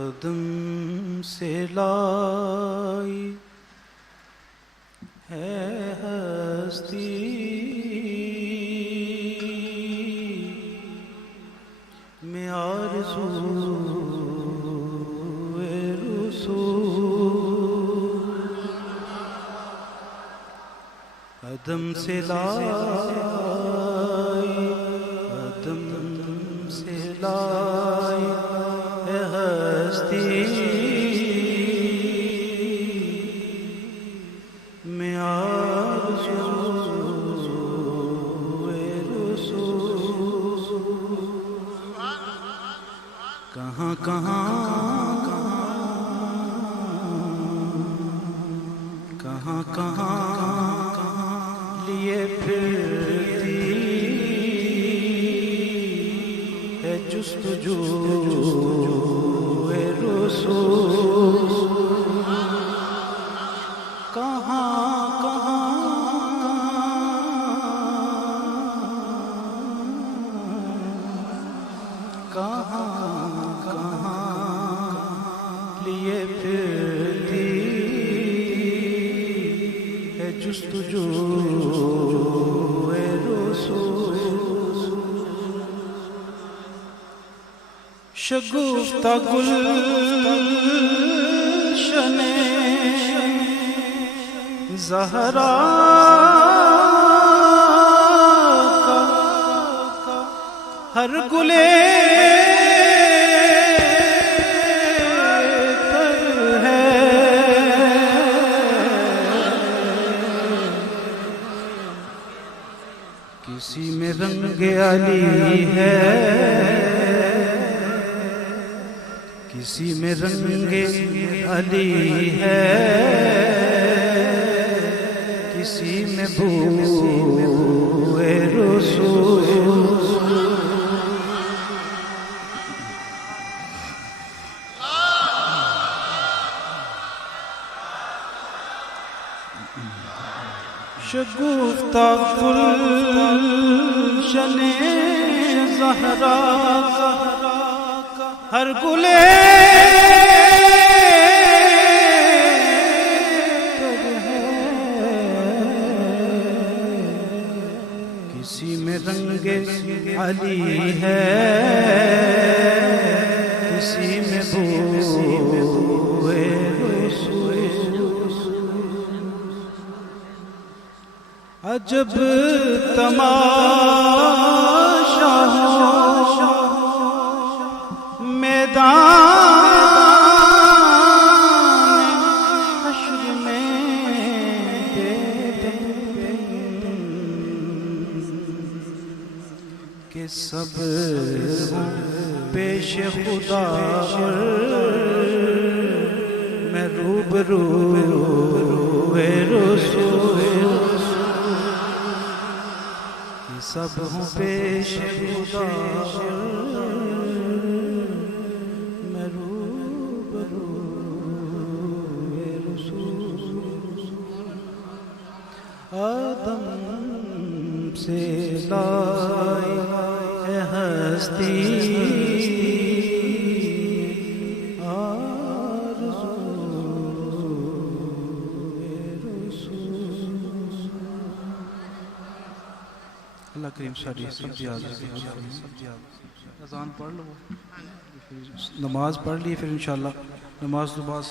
आदम से लाई है हस्ती, में आरज़ू आदम से लाई, आदम से लाई है हस्ती, में आरज़ू कहाँ कहाँ कहाँ कहाँ लिए फिरती है जुस्तजू रसूल, कहाँ कहाँ कहाँ कहाँ लिए फिरती है जुस्तजू शगुफ्ता गुलशने ज़हरा का हर गुले तर है, किसी में रंग अली है, किसी में रंगे अली है, किसी में बूए रसूल। शगुफ्ता गुलशने ज़हरा हर गुले किसी में रंगे अली है, किसी में बूए रसूल। अजब तमाशा हो मैदान हश्र में के सब पेश खुदा मैं रूबरू रसूल, सब हूँ पेश खुदा मैं रूबरू रसूल। आदम से लाई है हस्ती, अल्लाह करीम सारी सब अज़ान पढ़ लो, नमाज पढ़ ली, फिर इंशाअल्लाह नमाज के बाद